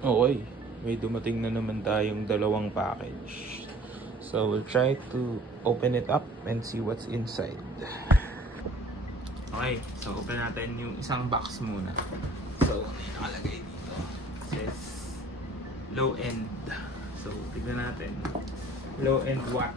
Okay, may dumating na naman tayong dalawang package. So we'll try to open it up and see what's inside. Okay, so open natin yung isang box muna. So may nakalagay dito. It says low end. So tignan natin. Low end what?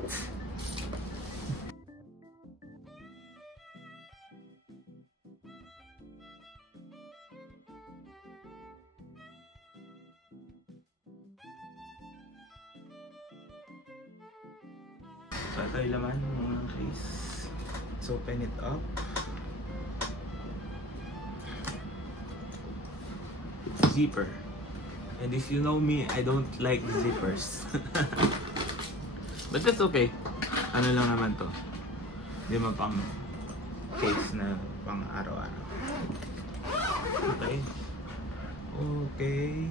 So ito yung laman ng case. Let's open it up. Zipper. And if you know me, I don't like zippers. But that's okay. Ano lang naman to. Hindi mo pang case na pang araw-araw. Okay. Okay.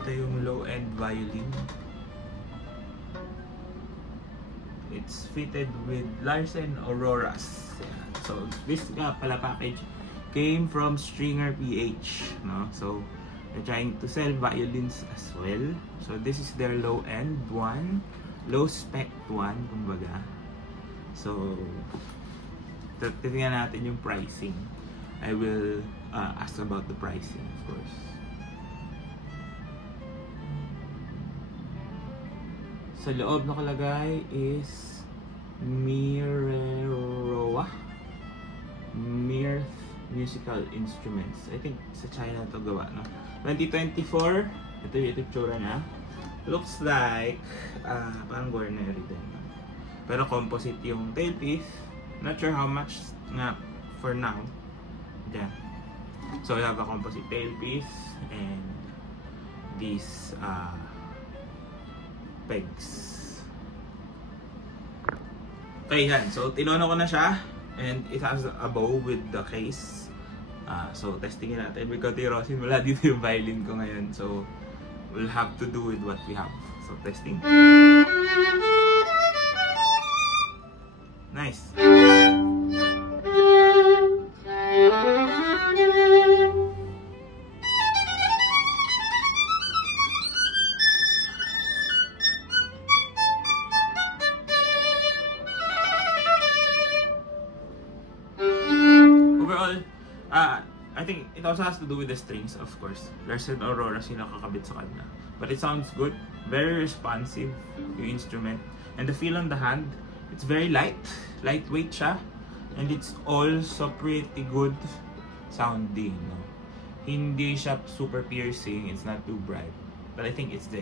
Ito yung low-end violin. It's fitted with Larsen Auroras. Yeah. So this nga pala package came from Stringer PH, no? So they're trying to sell violins as well. So this is their low end one, low spec one, kumbaga. So titingnan natin yung pricing. I will ask about the pricing, of course. Sa loob nakalagay is Mireroa Mirth Musical Instruments. I think sa China to gawa, no? 2024. Ito yung itsura niya. Looks like parang Guarneri din. Pero composite yung tailpiece. Not sure how much nga for now. Yeah. So we have a composite tailpiece and these pegs. Okay, yan. So, tinono ko na siya. And it has a bow with the case. So, testingin natin. With Konti Rosin, wala dito yung violin ko ngayon. So, we'll have to do with what we have. So, testing. Nice. Overall, I think it also has to do with the strings, of course. Larsen Auroras yung nakakabit sa kanya. But it sounds good. Very responsive yung instrument. And the feel on the hand, it's very light. Lightweight siya. And it's also pretty good sounding. No? Hindi siya super piercing. It's not too bright. But I think it's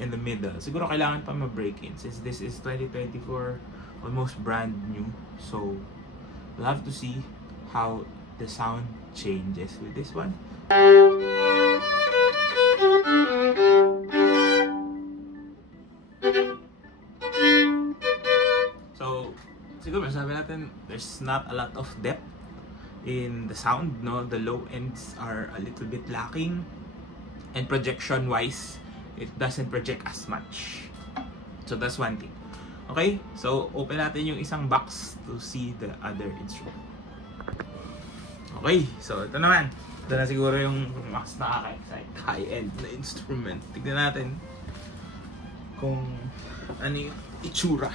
in the middle. Siguro kailangan pa ma-break in. Since this is 2024, almost brand new. So, we'll have to see how the sound changes with this one. So, siguro masabi natin, there's not a lot of depth in the sound, no? The low ends are a little bit lacking. And projection-wise, it doesn't project as much. So, that's one thing. Okay, so open natin yung isang box to see the other instrument. Okay, so ito naman. Ito na siguro yung mas nakaka-excite. High-end na instrument. Tignan natin kung ano yung itsura.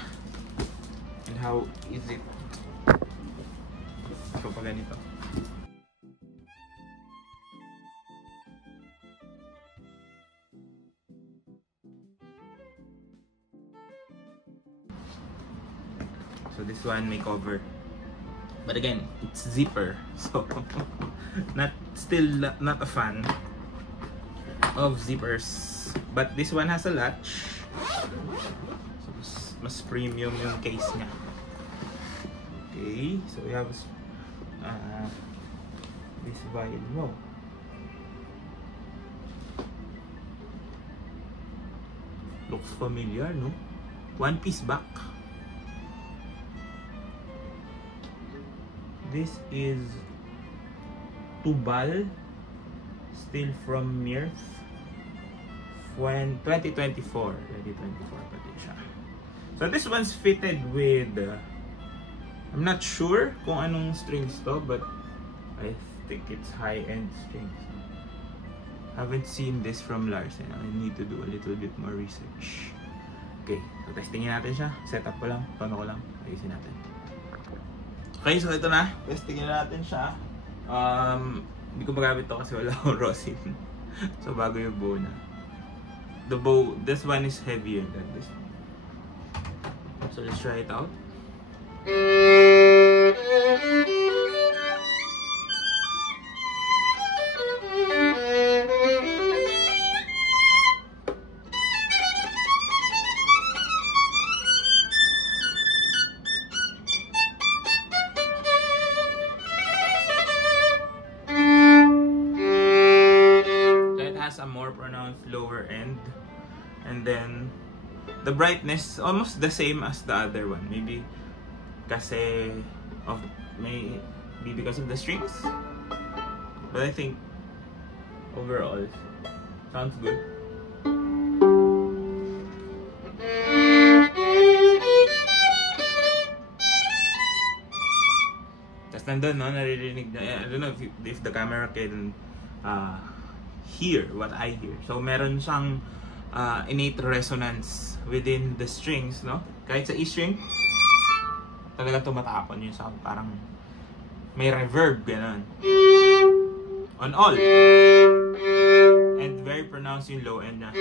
And how is it? So pag ganito. So this one may cover, but again, it's zipper, so still not a fan of zippers. But this one has a latch, so mas premium yung case niya. Okay, so we have this violin. Wow. Looks familiar, no? One piece back. This is Tubal, still from Mirth, when 2024 pati siya. So this one's fitted with I'm not sure kung anong strings to, but I think it's high-end strings. Haven't seen this from Larsen. I need to do a little bit more research. Okay, so testingin natin siya. Setup ko lang, tono ko lang. Ayusin natin. Okay, so ito na. Testingin natin siya. Hindi ko magamit to kasi wala akong rosin. So bago yung bow na. The bow, this one is heavier than this one. So let's try it out. A more pronounced lower end, and then the brightness almost the same as the other one, maybe because of the strings, but I think overall sounds good. Tapos nandun, no, naririnig na, I don't know if the camera can hear what I hear. So meron siyang innate resonance within the strings, no? Kahit sa E string, talaga tumatapon yung sound. Parang may reverb, gano'n. On all. And very pronounced yung low end na.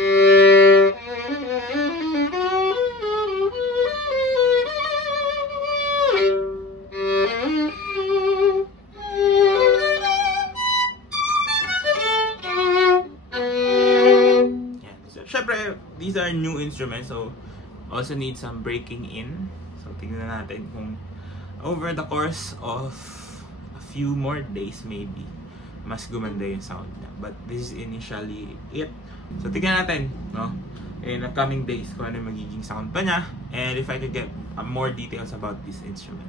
Syempre, these are new instruments, so also need some breaking in. So tingnan natin kung over the course of a few more days maybe mas gumanda yung sound niya. But this is initially it. So tingnan natin, no, in upcoming days kung ano yung magiging sound pa niya, and if I could get more details about this instrument.